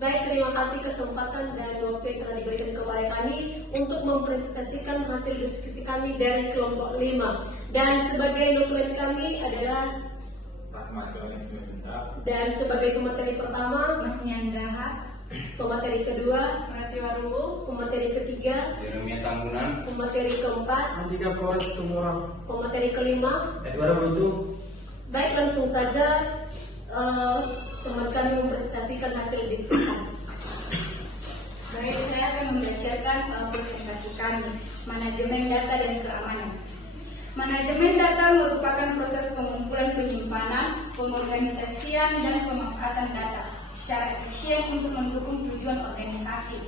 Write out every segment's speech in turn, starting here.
Baik, terima kasih kesempatan dan waktu yang telah diberikan kepada kami untuk mempresentasikan hasil diskusi kami dari kelompok 5. Dan sebagai dokumen kami adalah dan sebagai pemateri pertama Mas Nyandraha, pemateri kedua Pratiwarubu, pemateri ketiga Jeremia Tambunan, pemateri keempat Andika Flores Tumorang, pemateri kelima. Edward Butu. Baik, langsung saja teman kami mempresentasikan hasil diskusi kami. baik, saya akan membacakan presentasi kami, manajemen data dan keamanan. Manajemen data merupakan proses pengumpulan, penyimpanan, pengorganisasian, dan pemanfaatan data secara efisien untuk mendukung tujuan organisasi.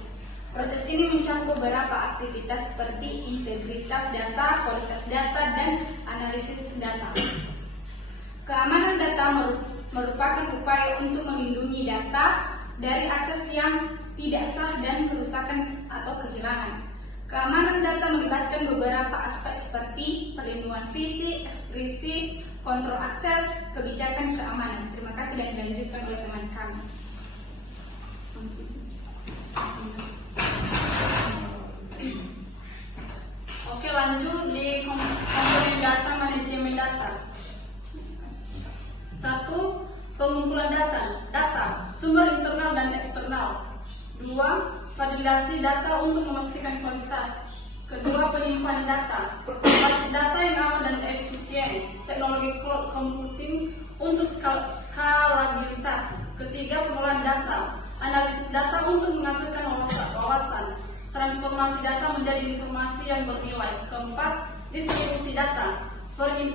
Proses ini mencakup beberapa aktivitas seperti integritas data, kualitas data, dan analisis data. Keamanan data merupakan upaya untuk melindungi data dari akses yang tidak sah dan kerusakan atau kehilangan. Keamanan data melibatkan beberapa aspek seperti perlindungan fisik, ekspresi, kontrol akses, kebijakan keamanan. Terima kasih dan dilanjutkan oleh teman kami. Oke, lanjut di komponen data, manajemen data. 1. Pengumpulan data, sumber internal dan eksternal. 2. Validasi data untuk memastikan kualitas. Kedua, penyimpanan data, basis data yang aman dan efisien. Teknologi cloud computing untuk skalabilitas. Ketiga, pengolahan data, analisis data untuk menghasilkan wawasan. Transformasi data menjadi informasi yang bernilai. Keempat, distribusi data,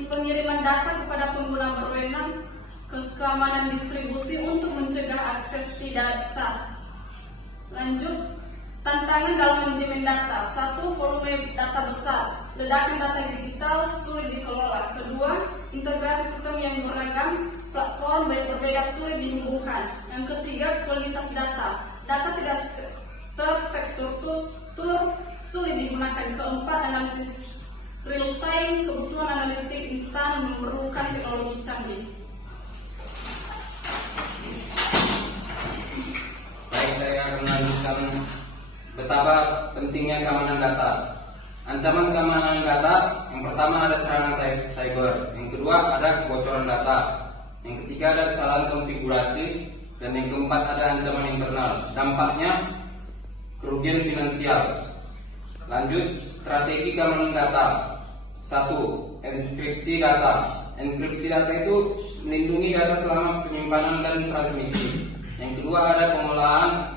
pengiriman data kepada pengguna berwenang. Keamanan distribusi untuk mencegah akses tidak sah. Lanjut, tantangan dalam manajemen data. 1. Volume data besar, ledakan data digital sulit dikelola. Kedua, integrasi sistem yang beragam, platform berbeda sulit dihubungkan. Yang ketiga, kualitas data, data tidak terstruktur, sulit digunakan. Keempat, analisis real time, kebutuhan analitik instan memerlukan teknologi canggih. baik, saya akan melanjutkan betapa pentingnya keamanan data. Ancaman keamanan data, yang pertama ada serangan cyber, yang kedua ada kebocoran data, yang ketiga ada kesalahan konfigurasi, dan yang keempat ada ancaman internal. Dampaknya kerugian finansial. Lanjut, strategi keamanan data. 1. Enkripsi data. Enkripsi data itu melindungi data selama penyimpanan dan transmisi. Yang kedua ada pengolahan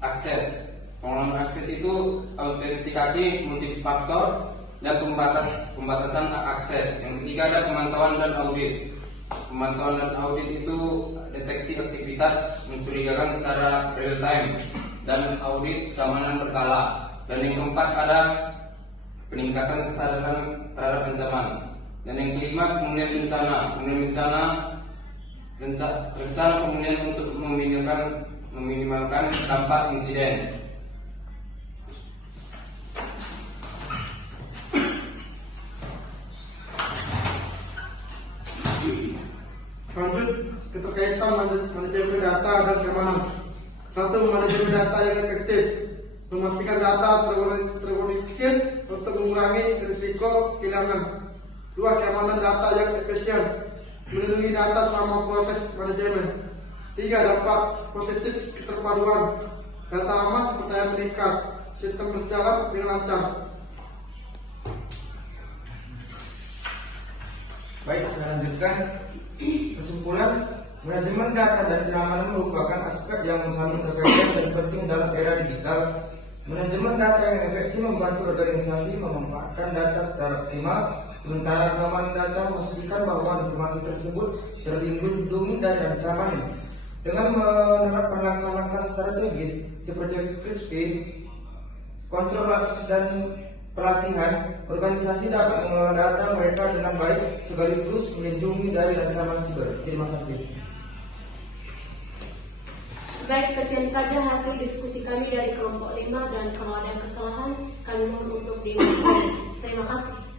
akses. Pengolahan akses itu autentikasi multifaktor dan pembatasan akses. Yang ketiga ada pemantauan dan audit. Pemantauan dan audit itu deteksi aktivitas mencurigakan secara real time dan audit keamanan berkala. Dan yang keempat ada peningkatan kesadaran terhadap ancaman. Dan yang kelima pemulihan bencana. Rencana pemulihan untuk meminimalkan dampak insiden. Lanjut, keterkaitan manajemen data dan keamanan. 1. Manajemen data yang efektif, memastikan data terkoneksi untuk mengurangi risiko kehilangan. 2. Keamanan data yang efisien, melindungi data selama proses manajemen. 3. Dampak positif keterpaduan, data aman, kepercayaan meningkat, sistem berjalan dengan lancar. Baik, saya lanjutkan. Kesimpulan, manajemen data dan keamanan merupakan aspek yang saling terkait dan penting dalam era digital. Manajemen data yang efektif membantu organisasi memanfaatkan data secara optimal, sementara keamanan data memastikan bahwa informasi tersebut terlindungi dari ancaman. Dengan menerapkan langkah-langkah strategis seperti ekspresi, kontrol akses dan pelatihan, organisasi dapat mengelola data mereka dengan baik sekaligus melindungi dari ancaman siber. Terima kasih. Baik, sekian saja hasil diskusi kami dari kelompok 5 dan kalau ada kesalahan kami mohon untuk dimaafkan. Terima kasih.